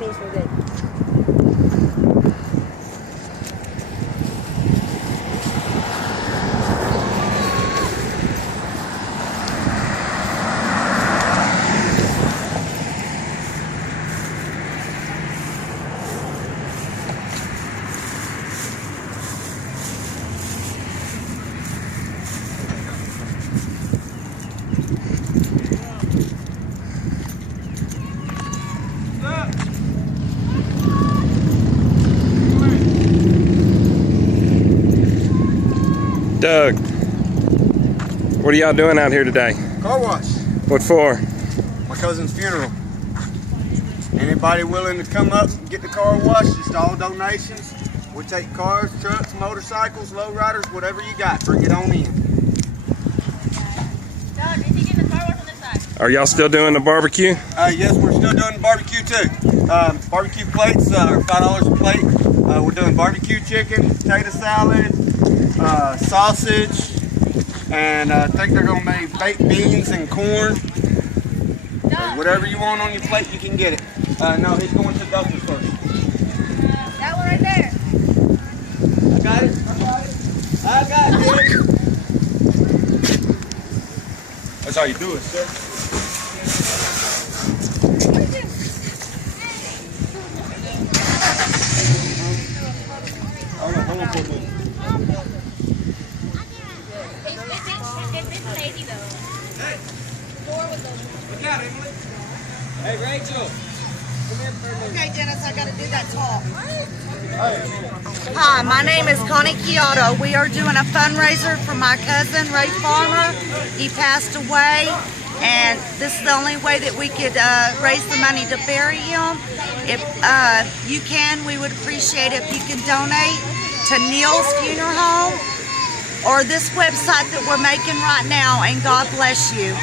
face for good. Doug, what are y'all doing out here today? Car wash. What for? My cousin's funeral. Anybody willing to come up and get the car washed, just all donations. We take cars, trucks, motorcycles, lowriders, whatever you got, bring it on in. Doug, is he getting the car wash on this side? Are y'all still doing the barbecue? Yes, we're still doing the barbecue too. Barbecue plates are $5 a plate. We're doing barbecue chicken, potato salad, sausage, and I think they're gonna make baked beans and corn. Whatever you want on your plate, you can get it. No, he's going to the doctor first. That one right there. I got it. I got it. That's how you do it, sir. Hold on for a minute. It's lazy though. Hey. Look out, Emily. Hey, Rachel. Come here for a minute. Okay, Dennis, I gotta do that talk. Hey. Hi, my name is Connie Kyoto. We are doing a fundraiser for my cousin, Ray Farmer. He passed away, and this is the only way that we could raise the money to bury him. If you can, we would appreciate if you can donate to Neil's Funeral Home or this website that we're making right now, and God bless you.